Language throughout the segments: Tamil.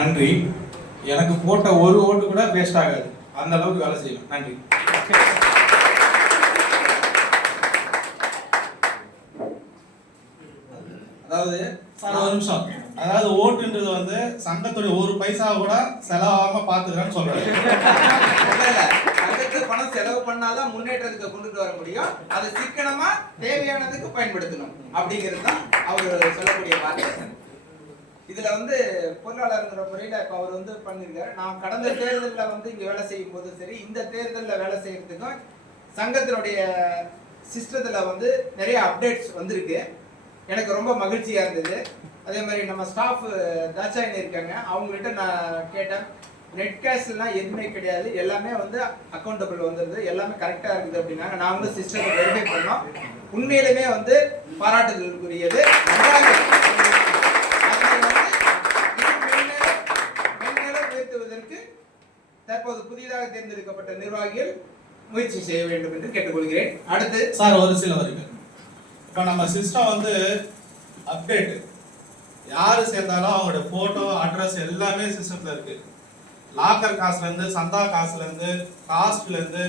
நன்றி. எனக்கு போட்ட ஒரு ஓட்டு கூட வேஸ்ட் ஆகாது, அந்த அளவுக்கு வேலை செய்யும். நன்றி. அதாவது ஒரு நிமிஷம், அதாவது ஓட்டுன்றது வந்து சங்கத்துடைய ஒரு பைசா கூட செலவாகாம பாத்துக்கிறேன்னு சொல்றாரு. சங்கத்து பணம் செலவு பண்ணாதான் முன்னேற்றத்துக்கு கொண்டுட்டு வர முடியும். அது சிக்கனமா தேவையானதுக்கு பயன்படுத்தணும் அப்படிங்கிறது தான் அவர் சொல்லக்கூடிய வார்த்தை. இதுல வந்து பொருளாளருங்கிற முறையில இப்ப அவர் வந்து பண்ணிருக்காரு. நான் கடந்த தேர்தலில் வந்து இங்க வேலை செய்யும் போது சரி, இந்த தேர்தலில் வேலை செய்யறதுக்கும் சங்கத்தினுடைய சிஸ்டத்துல வந்து நிறைய அப்டேட்ஸ் வந்திருக்கு. எனக்கு ரொம்ப மகிழ்ச்சியா இருந்தது. அதே மாதிரி நம்ம ஸ்டாஃப் தாட்சாயினி இருக்காங்க, அவங்ககிட்ட நான் கேட்டேன், நெட் கேஷ்லாம் எதுவுமே கிடையாது, எல்லாமே வந்து அக்கௌண்டபிள் வந்துருது, எல்லாமே கரெக்டா இருக்குது அப்படின்னாங்க. நான் வந்து சிஸ்டத்தை வெரிஃபை பண்ணோம். உண்மையிலுமே வந்து பாராட்டுதலுக்குரியது. தற்போது புதிதாக தேர்ந்தெடுக்கப்பட்ட நிர்வாகிகள் முயற்சி செய்ய வேண்டும் என்று கேட்டுக்கொள்கிறேன். அடுத்து சார் ஒரு சில வரைக்கும் இப்போ நம்ம சிஸ்டம் வந்து அப்டேட் யாரு சேர்ந்தாலும் அவங்களோட போட்டோ அட்ரஸ் எல்லாமே சிஸ்டத்துல இருக்கு. லாக்கர் காசுல இருந்து சந்தா காசுல இருந்து காஸ்ட்ல இருந்து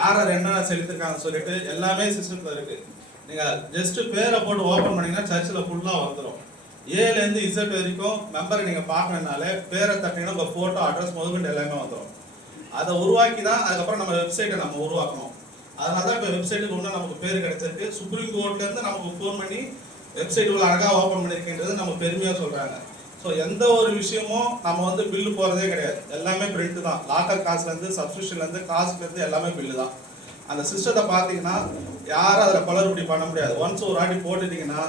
யார் என்னென்ன செலுத்திருக்காங்கன்னு சொல்லிட்டு எல்லாமே சிஸ்டத்துல இருக்கு. நீங்க ஜஸ்ட் பேரை போட்டு ஓபன் பண்ணீங்கன்னா சர்ச்சில் ஃபுல்லா வந்துடும். ஏல இருந்து இசட் வரைக்கும் மெம்பரை நீங்க பார்க்கணும்னாலே பேரை தட்டிங்கன்னா உங்க போட்டோ அட்ரஸ் முதற்கொண்டு எல்லாமே வந்துடும். அதை உருவாக்கி தான் அதுக்கப்புறம் நம்ம வெப்சைட்டை நம்ம உருவாக்கணும். அதனால தான் இப்போ வெப்சைட்டுக்கு ஒன்று நமக்கு பேர் கிடைச்சிருக்கு. சுப்ரீம் கோர்ட்ல இருந்து நமக்கு ஃபோன் பண்ணி வெப்சைட் உள்ள அழகா ஓப்பன் பண்ணிருக்கின்றது நம்ம பெருமையா சொல்றாங்க. ஸோ எந்த ஒரு விஷயமும் நம்ம வந்து பில்லு போறதே கிடையாது, எல்லாமே பிரிண்ட் தான். லாக்கர் காசுல இருந்து சப்ஸ்கிரிப்ஷன்ல இருந்து காஸ்ட்ல இருந்து எல்லாமே பில்லு தான். அந்த சிஸ்டத்தை பார்த்தீங்கன்னா யாரும் அதில் குளறுபடி பண்ண முடியாது. ஒன்ஸ் ஒரு வாட்டி போட்டுட்டீங்கன்னா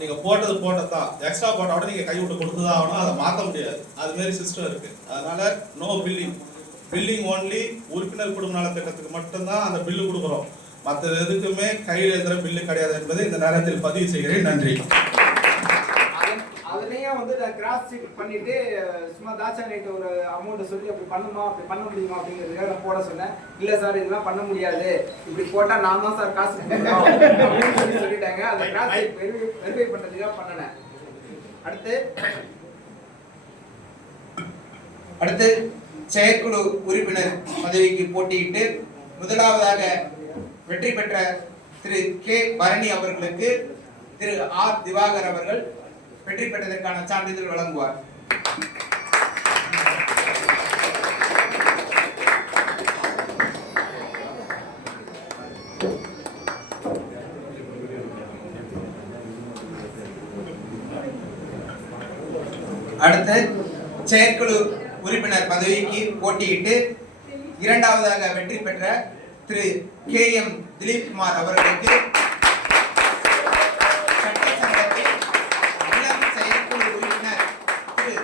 நீங்க போட்டது போட்டதான், எக்ஸ்ட்ரா போட்டோட நீங்க கை விட்டு கொடுத்துதான் ஆகணும், அதை மாற்ற முடியாது. அது மாதிரி சிஸ்டம் இருக்கு. அதனால நோ பில்லிங் ஒன்லி உறுப்பினர் குடும்ப நல திட்டத்துக்கு மட்டும்தான் அந்த பில்லு கொடுக்குறோம். மற்ற எதுக்குமே கையில் எழுதுற பில்லு கிடையாது என்பதை இந்த நேரத்தில் பதிவு செய்கிறேன். நன்றி. அதுலயும் வந்து நான் கிராஸ் செக் பண்ணிட்டு சும்மா தாட்சாயினிட்ட ஒரு அமௌண்ட் சொல்லி அப்படி பண்ணுமா, அப்படி பண்ண முடியுமா அப்படிங்கிறதுக்காக நான் போட சொன்னேன். இல்ல சார் இதெல்லாம் பண்ண முடியாது, இப்படி போட்டா நான் தான் சார் காசு அப்படின்னு சொல்லிட்டாங்க. அந்த கிராஸ் செக் வெரிஃபை பண்றதுக்காக பண்ணனேன். அடுத்து செயற்குழு உறுப்பினர் பதவிக்கு போட்டியிட்டு முதலாவதாக வெற்றி பெற்ற திரு கே பரணி அவர்களுக்கு திரு ஆர் திவாகர் அவர்கள் வெற்றி பெற்றதற்கான சான்றிதழ் வழங்குவார். அடுத்து செயற்குழு உறுப்பினர் பதவிக்கு போட்டியிட்டு இரண்டாவதாக வெற்றி பெற்ற திரு கே எம் திலீப் குமார் அவர்களுக்கு சட்டசங்கத்தின் இளம் செயற்குழு உறுப்பினர் திரு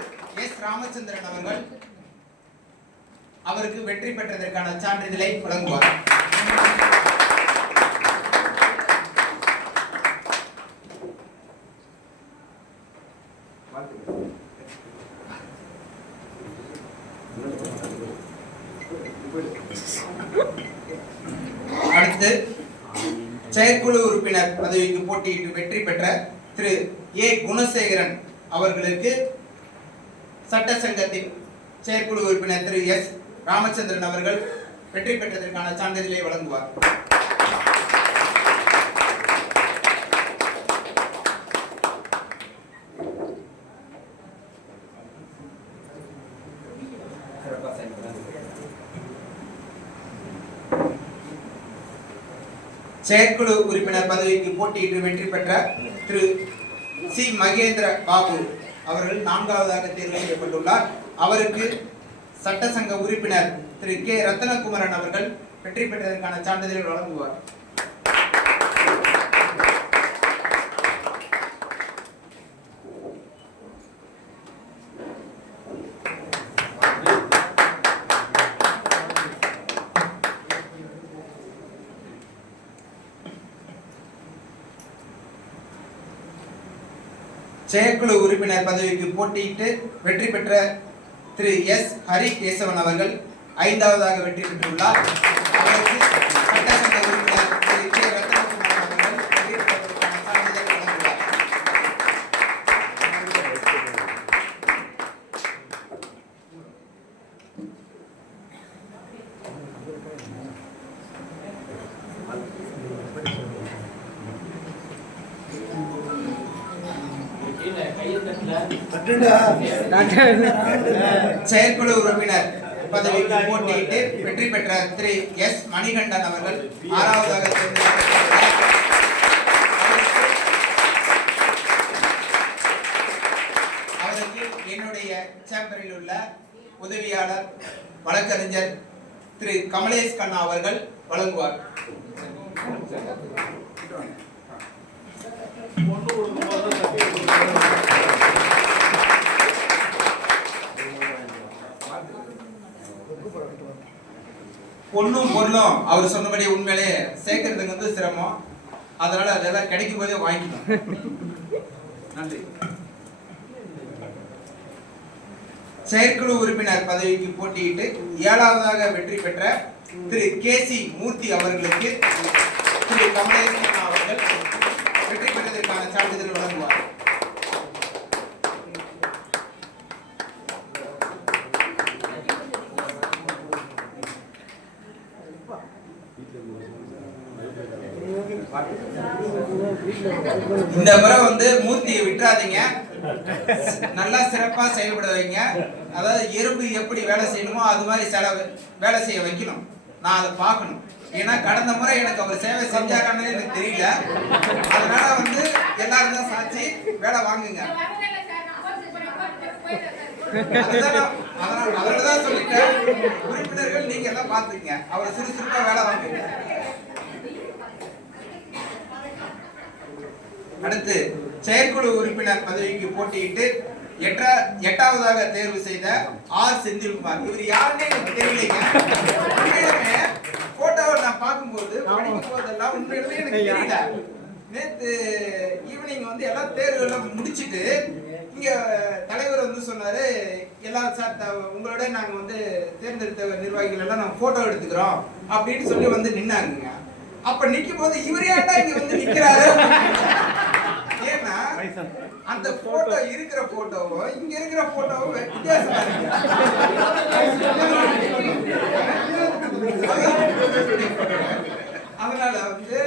எஸ் ராமச்சந்திரன் அவர்கள் அவருக்கு வெற்றி பெற்றதற்கான சான்றிதழை வழங்குவார். அடுத்து செயற்குழு உறுப்பினர் பதவிக்கு போட்டியிட்டு வெற்றி பெற்ற திரு ஏ குணசேகரன் அவர்களுக்கு சட்டசங்கத்தின் செயற்குழு உறுப்பினர் திரு எஸ் ராமச்சந்திரன் அவர்கள் வெற்றி பெற்றதற்கான சான்றிதழை வழங்குவார். செயற்குழு உறுப்பினர் பதவிக்கு போட்டியிட்டு வெற்றி பெற்ற திரு சி மகேந்திர பாபு அவர்கள் நான்காவதாக தேர்வு செய்யப்பட்டுள்ளார். அவருக்கு சட்டசங்க உறுப்பினர் திரு கே ரத்னகுமரன் அவர்கள் வெற்றி பெற்றதற்கான சான்றிதழை வழங்குவார். செயற்குழு உறுப்பினர் பதவிக்கு போட்டியிட்டு வெற்றி பெற்ற திரு எஸ் ஹரி கேசவன் அவர்கள் ஐந்தாவதாக வெற்றி பெற்றுள்ளார். அவருக்கு சட்டசங்க உறுப்பினர் திரு கே ரத்னகுமார் அவர்கள் வெற்றி பெற்றதற்கான சான்றிதழை வழங்குவார். செயற்குழு உறுப்பினர் பதவிக்கு போட்டியிட்டு வெற்றி பெற்ற திரு எஸ் மணிகண்டன் அவர்கள் 6வதாக தேர்ந்தெடுக்கப்பட்டார். அவருக்கு என்னுடைய சேம்பரில் உள்ள உதவியாளர் வழக்கறிஞர் திரு கமலேஷ் கண்ணா அவர்கள் வழங்குவார். பொண்ணும் பொருளும் அவர் சொன்னபடி உண்மையிலே சேர்க்கறதுக்கு வந்து சிரமம். அதனால அதெல்லாம் கிடைக்கும் போதே வாங்கிக்கணும். நன்றி. செயற்குழு உறுப்பினர் பதவிக்கு போட்டியிட்டு 7வதாக வெற்றி பெற்ற திரு கேசி மூர்த்தி அவர்களுக்கு திரு கமலேஷ் அவர்கள் வெற்றி பெற்றதற்கான சான்றிதழ் வழங்குவார். இந்த முறை வந்து மூர்த்தியை விட்டுறாதீங்க, நல்லா சிறப்பா செயல்பட வைங்க. அதாவது எறும்பு எப்படி வேலை செய்யணுமோ அது மாதிரி வேலை செய்ய வைக்கணும். நான் அதை பார்க்கணும். ஏன்னா கடந்த முறை எனக்கு அவர் சேவை செஞ்சாங்கன்னு எனக்கு தெரியல. அதனால வந்து எல்லாரும் தான் சாட்சி, வேலை வாங்குங்க. அவர்தான் சொல்லிட்டேன், உறுப்பினர்கள் நீங்க எல்லாம் பாத்துக்கங்க, அவரை சுறுசுறுப்பா வேலை வாங்குங்க. அடுத்து செயற்குழு உறுப்பினர் பதவிக்கு போட்டியிட்டு 8வதாக தேர்வு செய்த ஆர் செந்தில்குமார். இவர் யாருன்னே எனக்கு தெரியலைங்க. உண்மையிலுமே போட்டோவை நான் பார்க்கும்போது படிக்கும் போதெல்லாம் உண்மையிலுமே எனக்கு தெரியல. நேற்று ஈவினிங் வந்து எல்லா தேர்வுகளும் முடிச்சுட்டு இங்க தலைவர் வந்து சொன்னாரு, எல்லா உங்களோட நாங்க வந்து தேர்ந்தெடுத்த நிர்வாகிகள் எல்லாம் நாங்க போட்டோ எடுத்துக்கிறோம் அப்படின்னு சொல்லி வந்து நின்னாங்க. அப்ப நிக்கும் போது இவர் ஏன்டா இங்க வந்து நிக்கிறாரு? ஏன்னா அந்த போட்டோ இருக்கிற போட்டோவும் இங்க இருக்கிற போட்டோவும் வித்தியாசமா இருக்கு. அதனால வந்து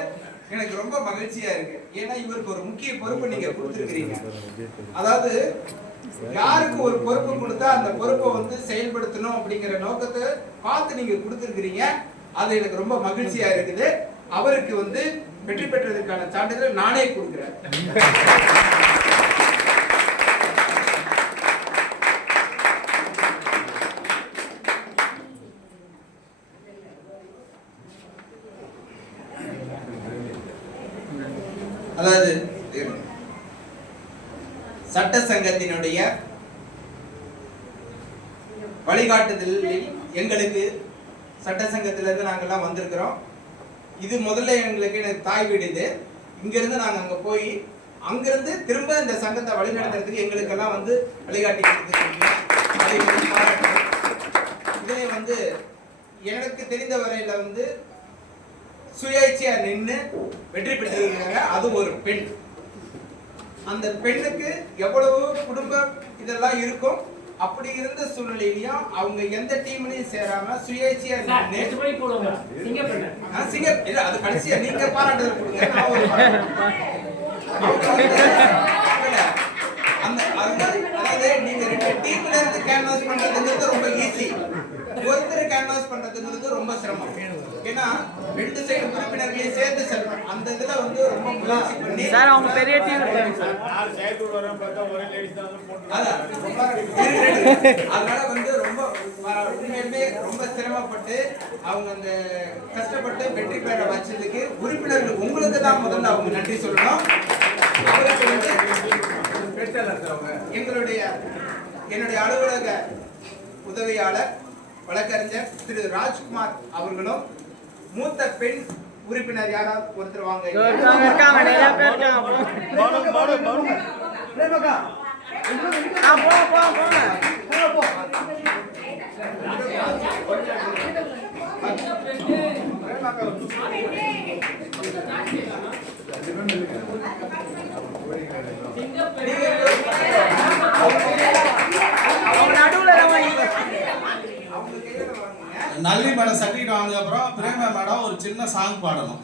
எனக்கு ரொம்ப மகிழ்ச்சியா இருக்கு. ஏன்னா இவருக்கு ஒரு முக்கிய பொறுப்பு நீங்க கொடுத்திருக்கிறீங்க. அதாவது யாருக்கு ஒரு பொறுப்பு கொடுத்தா அந்த பொறுப்பை வந்து செயல்படுத்தணும் அப்படிங்கிற நோக்கத்தை பார்த்து நீங்க கொடுத்திருக்கிறீங்க. அது எனக்கு ரொம்ப மகிழ்ச்சியா இருக்குது. அவருக்கு வந்து வெற்றி பெற்றதற்கான சான்றிதழ் நானே கொடுக்கிறேன். அதாவது சட்ட சங்கத்தினுடைய வழிகாட்டுதலில் எங்களுக்கு சட்ட சங்கத்திலிருந்து நாங்கெல்லாம் வந்திருக்கிறோம். இது முதல்ல எங்களுக்கு தாய் வீடு. இது இங்கிருந்து நாங்கள் அங்கே போய் அங்கிருந்து திரும்ப இந்த சங்கத்தை வழிநடத்துறதுக்கு எங்களுக்கெல்லாம் வந்து வழிகாட்டி கொடுத்துருக்கீங்க. இதில் வந்து எனக்கு தெரிந்த வரையில வந்து சுயேட்சையா நின்று வெற்றி பெற்றிருக்காங்க. அது ஒரு பெண். அந்த பெண்ணுக்கு எவ்வளவு குடும்பம் இதெல்லாம் இருக்கும். அப்படி இருந்த சூழ்நிலையிலையும் அவங்க எந்த டீம்லயும் சேராம சுயேட்சையா அது கடைசியா நீங்க பாராட்டுதல் கொடுங்க. அதாவது நீங்க 2 டீம்ல இருந்து கேன்வாஸ் பண்றதுங்கிறது ரொம்ப ஈஸி. ஒருத்தர் கேன்வாஸ் பண்றதுங்கிறது ரொம்ப சிரமம். ஏன்னா 2 சைடு உறுப்பினர்களையும் சேர்த்து செல்றோம். அந்த இதுல வந்து ரொம்ப முயற்சி பண்ணி சார் அவங்க பெரிய டீம் இருக்காங்க சார். யார் சேர்த்து வரேன் பார்த்தா ஒரே லேடிஸ் தான் போட்டு. அதனால வந்து ரொம்ப உண்மையுமே ரொம்ப சிரமப்பட்டு அவங்க அந்த கஷ்டப்பட்டு வெற்றி பெற வச்சதுக்கு உறுப்பினர்கள் உங்களுக்கு தான் முதல்ல அவங்க நன்றி சொல்லணும். அவருக்கு வந்து என்னுடைய அலுவலக உதவியாளர் வழக்கறிஞர் திரு ராஜ்குமார் அவர்களும் மூத்த பெண் உறுப்பினர் யாராவது ஒருத்தர் வாங்க. நல்லி மேடம் சர்டிஃபிகேட் வாங்கின அப்புறம் பிரேமா மேடம் ஒரு சின்ன சாங் பாடணும்.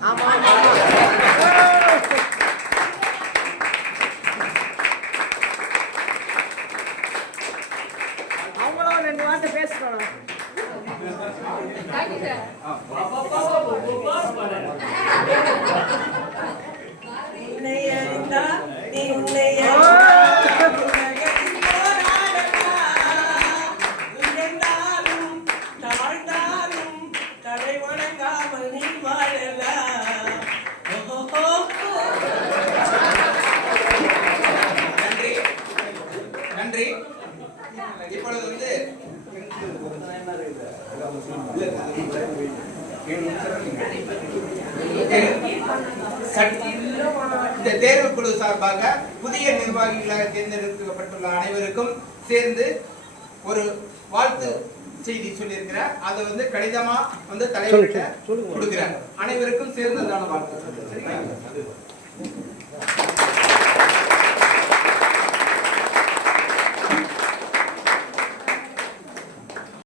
ரெண்டு வார்த்தை பேசுறோம். உன்னை அறிந்தால் நீ உன்னை உயர்ந்தாலும் தாழ்ந்தாலும் தலை வணங்காமல் நீ வாழலாம். நன்றி நன்றி. இப்பொழுது வந்து இந்த தேர்வு குழு சார்பாக புதிய நிர்வாகிகளாக தேர்ந்தெடுக்கப்பட்டுள்ள அனைவருக்கும் சேர்ந்து ஒரு வாழ்த்து செய்தி சொல்லியிருக்கிறார். அதை வந்து கடிதமா வந்து தலைவர்கிட்ட கொடுக்கிறார். அனைவருக்கும் சேர்ந்ததான வாழ்த்து.